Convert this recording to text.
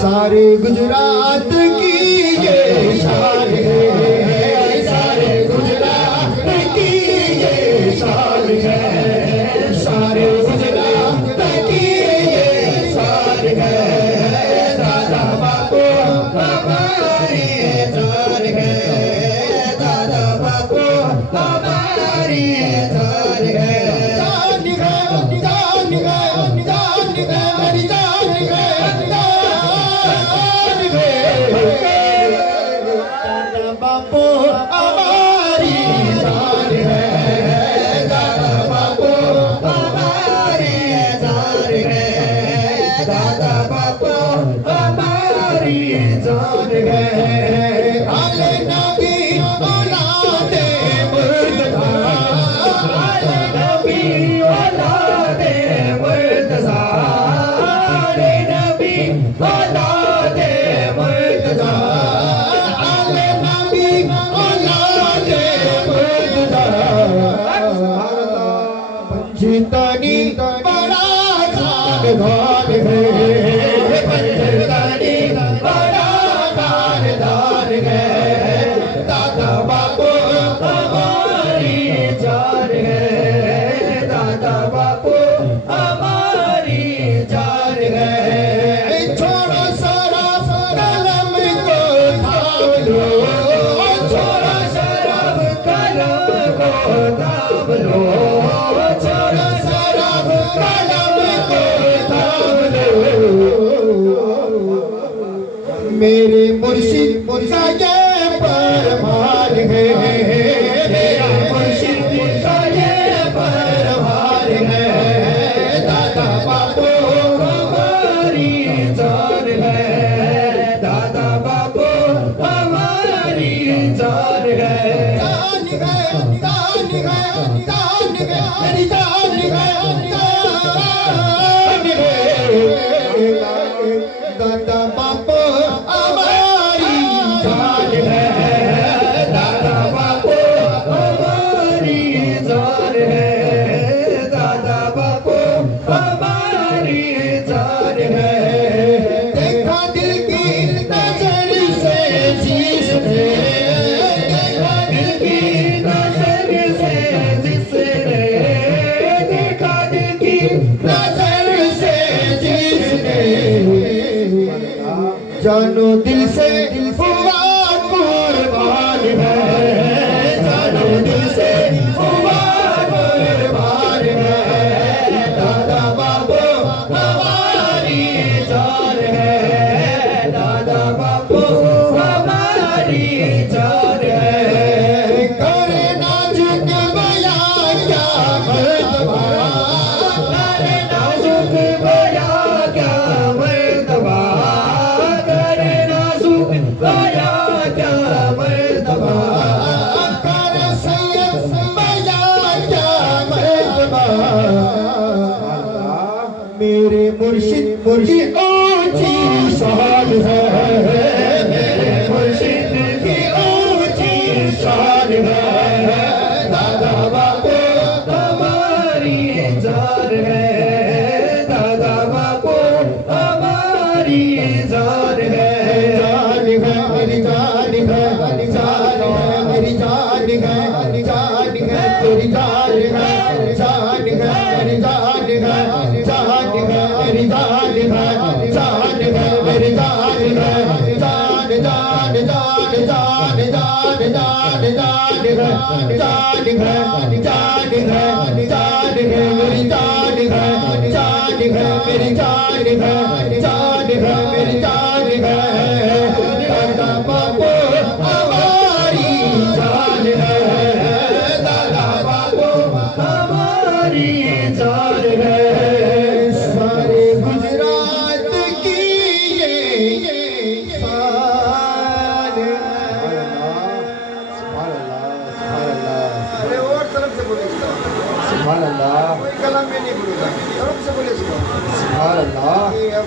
सारे गुजरात की ये शान है, सारे गुजरात की ये शान है, सारे गुजरात की ये शान है। दादा बापू हमारी जान है, दादा बापू हमारी जान है। जान है, जान है, जान है, जान है। दादा बापू हमारी जान है, दादा बापू हमारी जान है, दादा बापू हमारी जान है। आले नबी औलादे मुर्तज़ा, आले नबी औलादे मुर्तज़ा, आले नबी औलादे मुर्तज़ा, आले नबी औलादे मुर्तज़ा। पंजतनी बड़ा खानदान है, पंजतनी बड़ा खानदान है। दादा बापू हमारी जान है, दादा बापू हमारी जान है। छोड़ो शराब कलम को थाम लो, छोड़ो शराब कलम को थाम लो, छोड़ो शराब कलम को थाम लो। मेरे मुर्शिद का ये परवान है, मेरा मुर्शिद का ये परवान है। दादा बापू हमारी जान है, दादा बापू हमारी जान है। जान है, जान है, जान है, मेरी जान है, जान है। दादा बापू हमारी जान है, दादा बापू हमारी जान है, दादा बापू हमारी जान है। देखा दिल की नजर से जिसने, देखा दिल की नजर से जिसने, देखा दिल की नजर से जिसने, जानो दिल से हुआ कुर्बान है, जानो दिल से हुआ कुर्बान है। दादा बापू हमारी जान है, दादा बापू हमारी जान है। करे नाजुक बयां क्या मर्तबा, करे नाजुक बयां क्या मर्तबा, करे नाजुक बयां क्या मर्तबा, करे सैयद बयां क्या मर्तबा। मेरे मुर्शिद की ऊंची शान है, मेरे मुर्शिद की ऊंची शान है। जान है, जान है, जान है, मेरी जान है, जान है, मेरी जान है, जान है, मेरी जान है। दादा बाबू हमारी जान है, दादा बाबू हमारी जान है। सारे गुजरात की ये शान है। अरे और तरफ से बोले इसको। सुभान अल्लाह, कोई कलम में नहीं बोलूँगा, तरफ से बोले इसको। सुभान अल्लाह। ये अब